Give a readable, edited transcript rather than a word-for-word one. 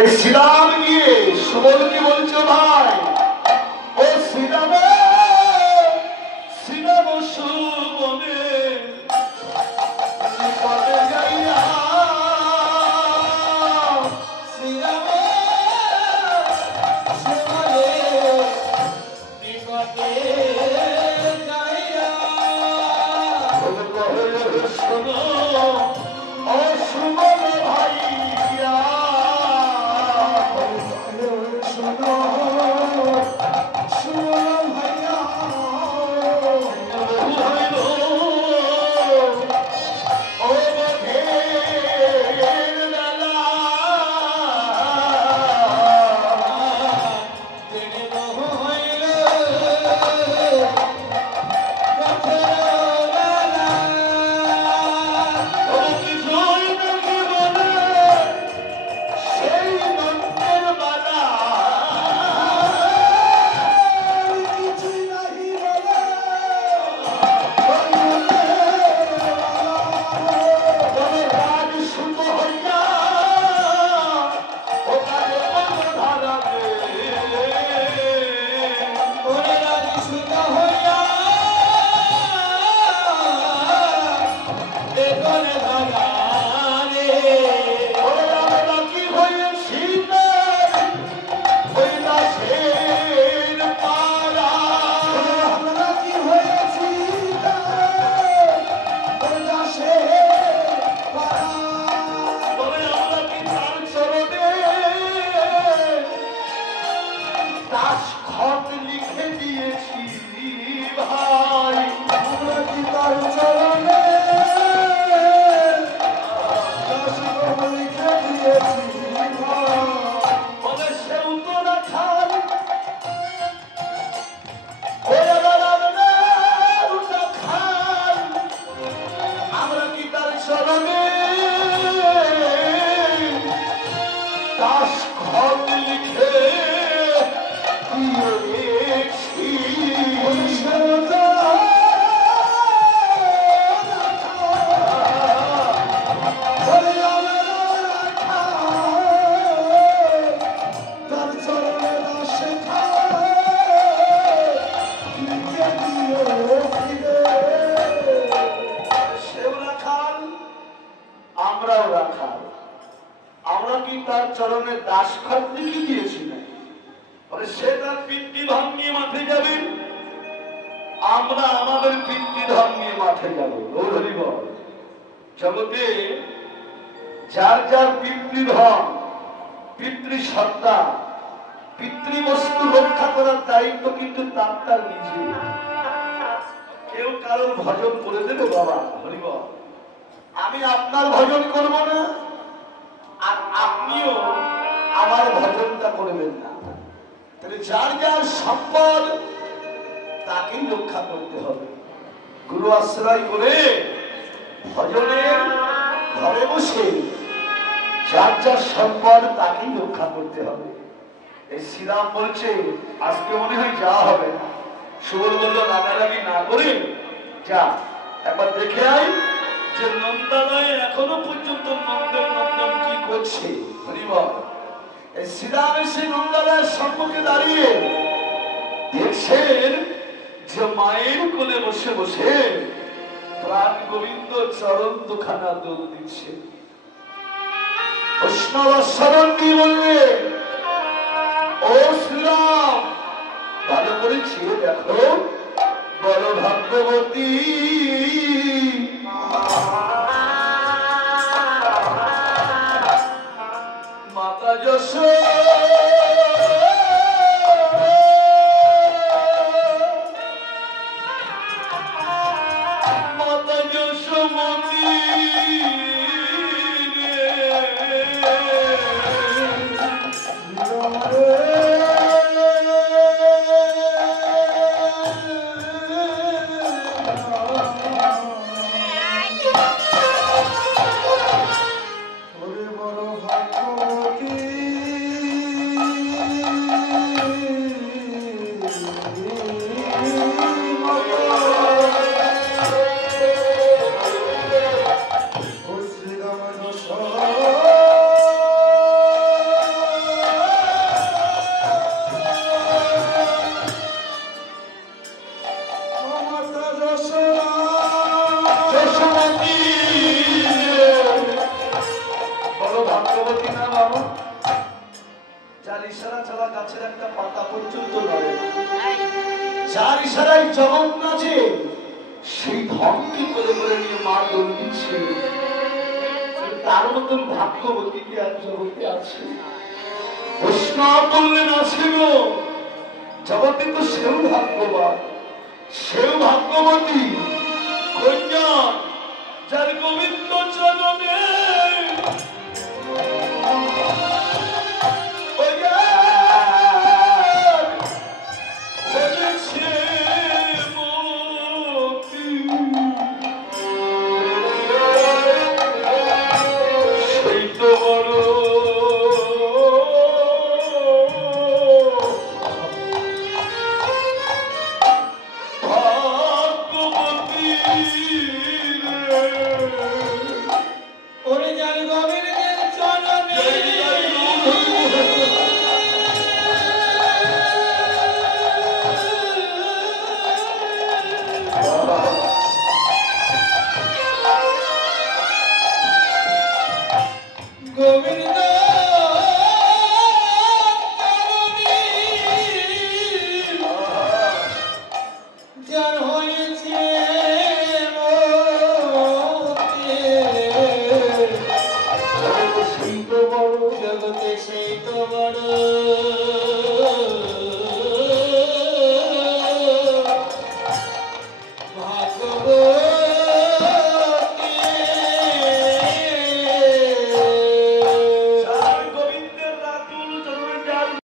এই শ্রীরাম গিয়ে সুবলকে বলছো ভাই ও শ্রীরামে শ্রীরাম সুবনে নিকটে যাইয়া শ্রীরামে সুবনে নিকটে যাইয়া শোনো ও সুবল ভাইয়া শোনো সুবল ভাইয়া ও মেঘের বেলা হইল চরণে দাসখত লিখে দিয়েছি না সে তার পিতৃধন নিয়ে মাঠে যাবে, আমরা আমাদের পিতৃধন নিয়ে মাঠে যাব। জগতে যার যার পিতৃধন পিতৃসত্তা পিতৃবস্তু রক্ষা করার দায়িত্ব কিন্তু তার তার নিজে। কেউ কারোর ভজন করে দেবে বাবা হরিবল, আমি আপনার ভজন করব না আর আপনিও আমার ভজনটা করবেন না। তাহলে যার যার সম্পদ তাকেই রক্ষা করতে হবে। গুরু আশ্রয় করে ভজনের ঘরে বসে যার যার সম্পদ তাকেই রক্ষা করতে হবে। এই শ্রীরাম বলছে আজকে মনে হয় যাওয়া হবে না। সুবল বলল রাগারাগি না করে যা একবার দেখে আয় যে নন্দালয়ে এখনো পর্যন্ত নন্দন নন্দন কি করছে। এই শ্রীরাম এসে নন্দালয়ের সম্মুখে দাঁড়িয়ে দেখছেন যে মায়ের কোলে বসে বসে প্রাণ গোবিন্দ চরণ দুখানা দোল দিচ্ছে। বৈষ্ণব শরণ দিয়ে বললেন ও শ্রীরাম ভালো করে চেয়ে দেখো বড় ভাগ্যবতী মাতা যশোমতী ভাগ্যবতী না বাবা, যার ইশারা ছাড়া গাছের একটা পাতা পর্যন্ত নড়ে না, যার ইশারায় জগৎ নাচে, সেই ধনকে করে করে নিয়ে মা দৌড় দিচ্ছে। তার মতন ভাগ্যবতী কি আর জগতে আছে? বৈষ্ণব বললেন আছে গো, জগতে তো সেও ভাগ্যবান, সেও ভাগ্যবতী কন্যা, যার গোবিন্দ চরণে জগতে সেই তো বড়